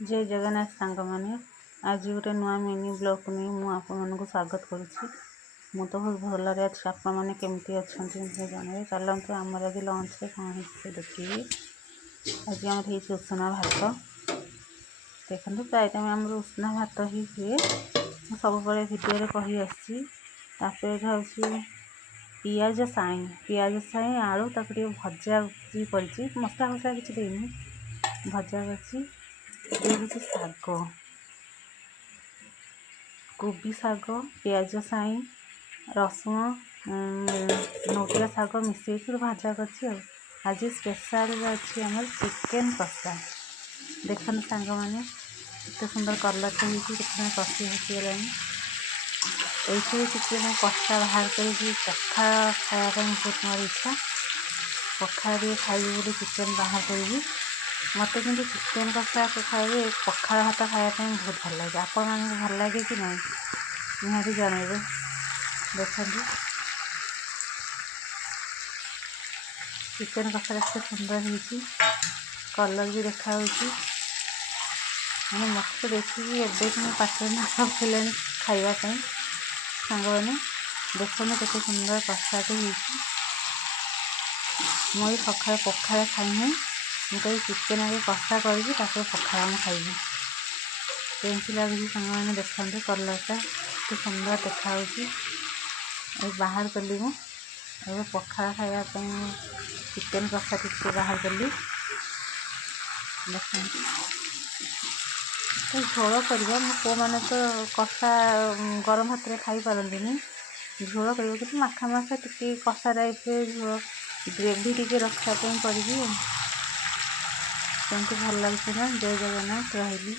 जय जगन्नाथ सांग मैंने आज गोटे नुआ मिनी ब्लॉग को नहीं मुझे आपको स्वागत करुच्ची। मु तो बहुत भल अच्छी आप केमती अच्छा जनइबे चलते आमर आज लंच रे कौन है देखिए। आज आम उसना भात देखते प्राय टाइम आम उसना भात ही हुए सब भिडियो कही आसी पियाज साई आलू तक भजा भी पड़ी मसला फसला किसी देनी भजा अच्छी ये शाग कोबी शाग पियाज साई रसुण नोटिया शाग मिसेक भाजा कर आज स्पेशल अच्छी आम चिकेन कषा देखते सांग मैंने केते सुंदर कलर होती कषी हसीगला ये चिकेन कषा बाहर कर पखाड़ खायापी बहुत मोर इच्छा पखाड़ खाइबी बोली चिकेन बाहर करी मत कि चिकेन कषा खाए पखाड़ भात खायापी बहुत भल लगे आपण मानक भल लगे कि नहीं निहाती जनइबे देखते चिकेन कषा एत सुंदर होती कलर भी देखा मैंने मत देखिए एवं पाटे नाक खेले खावाई सांग मैंने देखते केते सुंदर कषाटे मुझे सका पखाड़ खाई मुझे चिकेन आगे कषा करी पखाड़ खाइबी केमती लगे सांग मैंने देखते कलरटा तो सुंदर देखा बाहर कली मुझे पखाड़ खायापी चिकेन कषा टी बाहर कली देखते तो झोल करवा मो पो मैंने तो कषा गरम भात में खाई पारती झोल कर कि माखा माखा टी कषा टाइप झोल ग्रेवी टी रखापी करी केमती भल लगे ना जय जगन्नाथ रही।